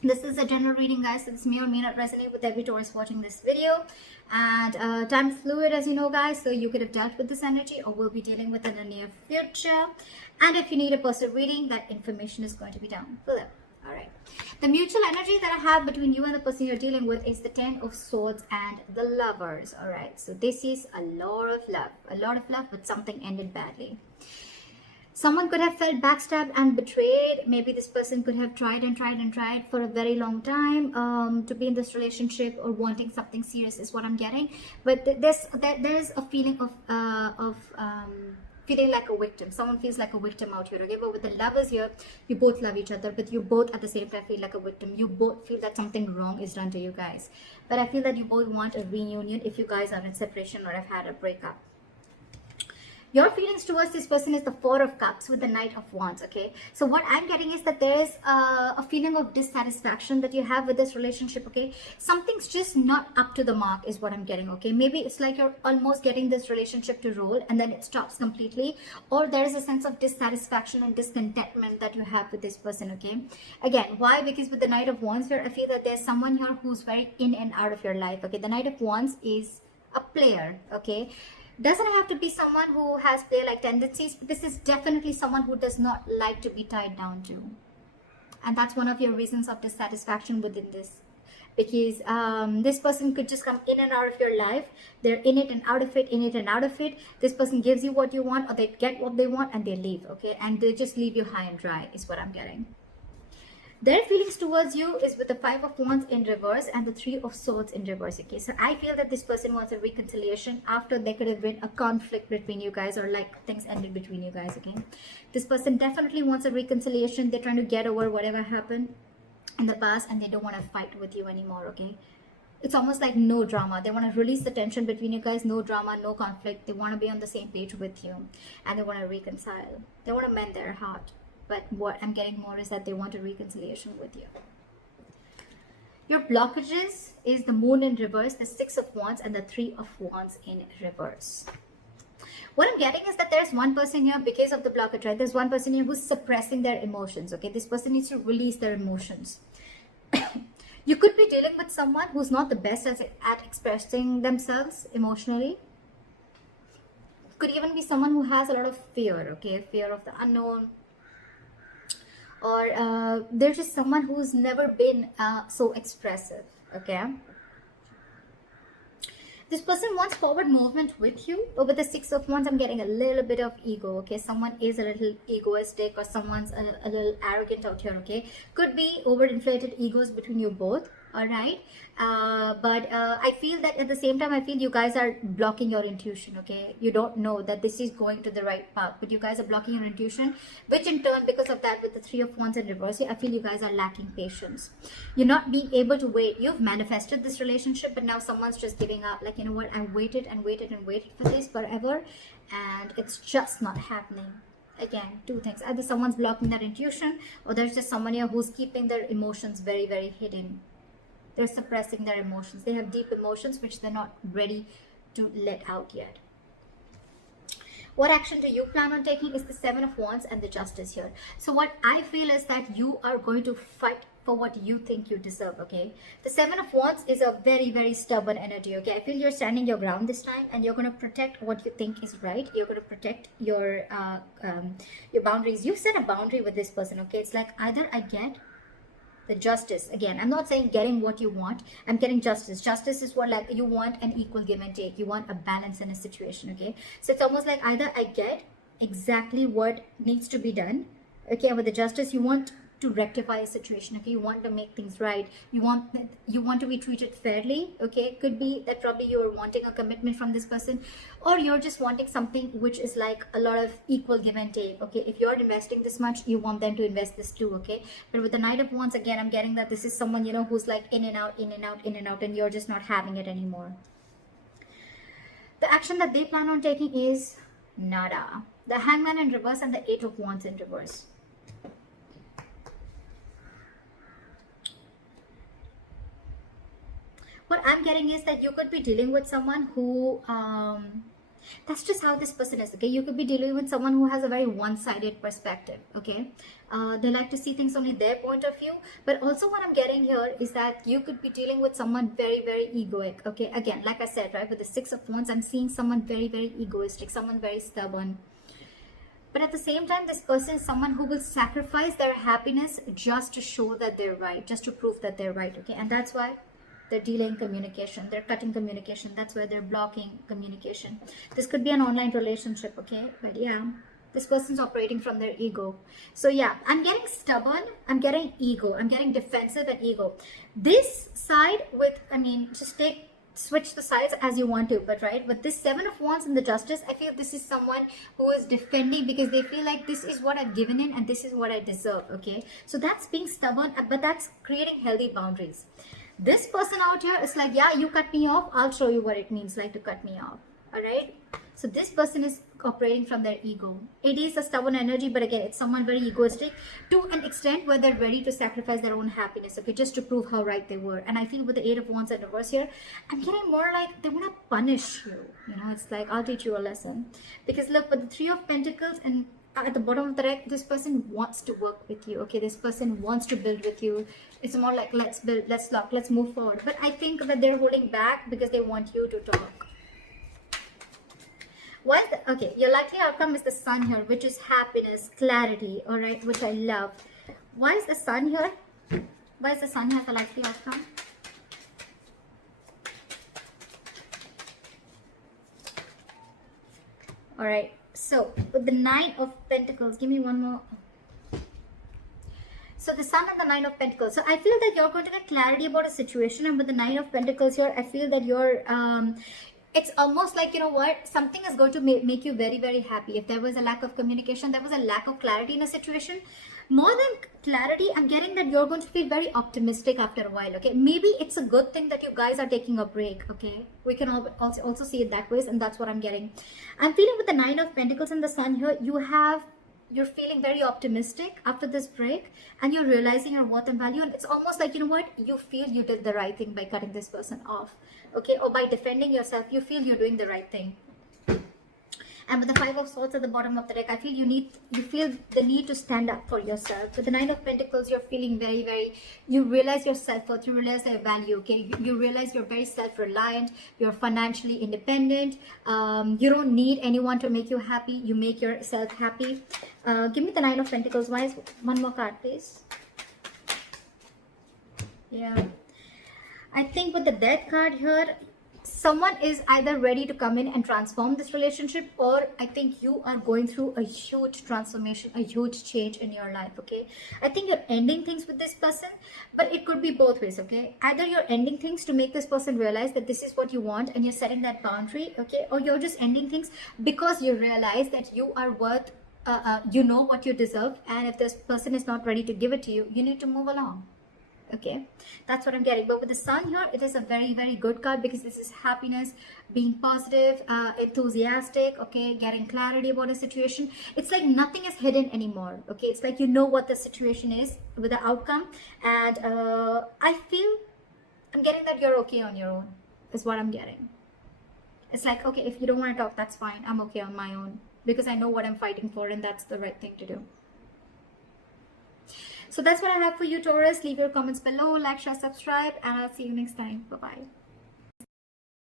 This is a general reading, guys, so this may or may not resonate with every Taurus watching this video. And time is fluid, as you know, guys, so you could have dealt with this energy or will be dealing with it in the near future. And if you need a personal reading, that information is going to be down below. All right. The mutual energy that I have between you and the person you're dealing with is the Ten of Swords and the Lovers. All right. So this is a lot of love, but something ended badly. Someone could have felt backstabbed and betrayed. Maybe this person could have tried for a very long time to be in this relationship or wanting something serious is what I'm getting. But there's a feeling of feeling like a victim. Someone feels like a victim out here, okay? But with the Lovers here, you both love each other, but you both at the same time feel like a victim. You both feel that something wrong is done to you guys. But I feel that you both want a reunion if you guys are in separation or have had a breakup. Your feelings towards this person is the Four of Cups with the Knight of Wands, okay? So what I'm getting is that there is a feeling of dissatisfaction that you have with this relationship, okay? Something's just not up to the mark is what I'm getting, okay? Maybe it's like you're almost getting this relationship to roll and then it stops completely. Or there is a sense of dissatisfaction and discontentment that you have with this person, okay? Again, why? Because with the Knight of Wands here, I feel that there's someone here who's very in and out of your life, okay? The Knight of Wands is a player, okay? Doesn't have to be someone who has player-like tendencies, but this is definitely someone who does not like to be tied down to. And that's one of your reasons of dissatisfaction within this. Because this person could just come in and out of your life. They're in it and out of it, in it and out of it. This person gives you what you want or they get what they want and they leave, okay? And they just leave you high and dry is what I'm getting. Their feelings towards you is with the Five of Wands in reverse and the Three of Swords in reverse, okay? So I feel that this person wants a reconciliation after there could have been a conflict between you guys or like things ended between you guys, okay? This person definitely wants a reconciliation. They're trying to get over whatever happened in the past and they don't want to fight with you anymore, okay? It's almost like no drama. They want to release the tension between you guys. No drama, no conflict. They want to be on the same page with you and they want to reconcile. They want to mend their heart. But what I'm getting more is that they want a reconciliation with you. Your blockages is the Moon in reverse, the Six of Wands, and the Three of Wands in reverse. What I'm getting is that there's one person here because of the blockage, right? There's one person here who's suppressing their emotions, okay? This person needs to release their emotions. You could be dealing with someone who's not the best at expressing themselves emotionally. Could even be someone who has a lot of fear, okay? Fear of the unknown. Or there's just someone who's never been so expressive, okay? This person wants forward movement with you, but with the Six of Wands, I'm getting a little bit of ego, okay? Someone is a little egoistic or someone's a little arrogant out here, okay? Could be overinflated egos between you both, all right? But I feel that at the same time, I feel you guys are blocking your intuition, okay? You don't know that this is going to the right path, but you guys are blocking your intuition, which in turn, because of that, with the Three of Wands in reverse, I feel you guys are lacking patience. You're not being able to wait. You've manifested this relationship, but now someone's just giving up. Like, you know what? I waited and waited and waited for this forever, and it's just not happening. Again, two things. Either someone's blocking their intuition, or there's just someone here who's keeping their emotions very, very hidden. They're suppressing their emotions. They have deep emotions which they're not ready to let out yet. What action do you plan on taking is the Seven of Wands and the Justice here. So what I feel is that you are going to fight for what you think you deserve, okay? The Seven of Wands is a very, very stubborn energy, okay? I feel you're standing your ground this time and you're going to protect what you think is right. You're going to protect your boundaries. You've set a boundary with this person, okay? It's like either I get the justice. Again, I'm not saying getting what you want. I'm getting justice. Justice is what, like, you want an equal give and take. You want a balance in a situation, okay? So it's almost like either I get exactly what needs to be done, okay? And with the justice, you want to rectify a situation, okay? You want to make things right. You want to be treated fairly, okay? Could be that probably you're wanting a commitment from this person, or you're just wanting something which is like a lot of equal give and take, okay? If you're investing this much, you want them to invest this too, okay? But with the Knight of Wands, again, I'm getting that this is someone, you know, who's like in and out, in and out, in and out, and you're just not having it anymore. The action that they plan on taking is nada. The Hangman in reverse and the Eight of Wands in reverse. What I'm getting is that you could be dealing with someone who That's just how this person is, okay? You could be dealing with someone who has a very one-sided perspective, okay? They like to see things only their point of view. But also what I'm getting here is that you could be dealing with someone very, very egoic, okay? Again, like I said, right, with the Six of Wands, I'm seeing someone very, very egoistic, someone very stubborn. But at the same time, this person is someone who will sacrifice their happiness just to show that they're right, just to prove that they're right, okay? And that's why they're delaying communication, they're cutting communication, that's why they're blocking communication. This could be an online relationship, okay? But yeah, this person's operating from their ego. So yeah, I'm getting stubborn, I'm getting ego, I'm getting defensive and ego. This side with, I mean, just switch the sides as you want to, but right, with this Seven of Wands and the Justice, I feel this is someone who is defending because they feel like this is what I've given in and this is what I deserve, okay? So that's being stubborn, but that's creating healthy boundaries. This person out here is like, yeah, you cut me off, I'll show you what it means like to cut me off. All right, so this person is operating from their ego. It is a stubborn energy, but again, it's someone very egoistic to an extent where they're ready to sacrifice their own happiness, okay, just to prove how right they were. And I feel with the Eight of Wands and reverse here, I'm getting more like they want to punish you, you know? It's like, I'll teach you a lesson. Because look, with the Three of Pentacles and at the bottom of the deck, this person wants to work with you, okay? This person wants to build with you. It's more like, let's build, let's lock, let's move forward. But I think that they're holding back because they want you to talk. Why is the, okay, your likely outcome is the Sun here, which is happiness, clarity, all right, which I love. Why is the Sun here? Why is the Sun here the likely outcome? All right, so with the Nine of Pentacles, give me one more. So the Sun and the Nine of Pentacles. So I feel that you're going to get clarity about a situation, and with the Nine of Pentacles here, I feel that you're it's almost like, you know what, something is going to make you very, very happy. If there was a lack of communication, there was a lack of clarity in a situation, more than clarity, I'm getting that you're going to feel very optimistic after a while, okay? Maybe it's a good thing that you guys are taking a break, okay? We can also see it that way, and that's what I'm getting. I'm feeling with the Nine of Pentacles and the Sun here, you're feeling very optimistic after this break, and you're realizing your worth and value, and it's almost like, you know what, you feel you did the right thing by cutting this person off, okay? Or by defending yourself, you feel you're doing the right thing. And with the Five of Swords at the bottom of the deck, I feel you feel the need to stand up for yourself. With the Nine of Pentacles, you're feeling very, very, you realize your self-worth, you realize their value, okay? You realize you're very self-reliant, you're financially independent, you don't need anyone to make you happy, you make yourself happy. Give me the Nine of Pentacles. Why is one more card, please? Yeah. I think with the Death card here, someone is either ready to come in and transform this relationship, or I think you are going through a huge transformation, a huge change in your life, okay? I think you're ending things with this person, but it could be both ways, okay? Either you're ending things to make this person realize that this is what you want and you're setting that boundary, okay? Or you're just ending things because you realize that you are worth, you know what you deserve, and if this person is not ready to give it to you, you need to move along. Okay, that's what I'm getting. But with the Sun here, it is a very, very good card because this is happiness, being positive, enthusiastic, okay, getting clarity about a situation. It's like nothing is hidden anymore, okay? It's like you know what the situation is with the outcome, and I feel I'm getting that you're okay on your own is what I'm getting. It's like, okay, if you don't want to talk, that's fine. I'm okay on my own because I know what I'm fighting for, and that's the right thing to do. So that's what I have for you, Taurus. Leave your comments below, like, share, subscribe, and I'll see you next time. Bye-bye.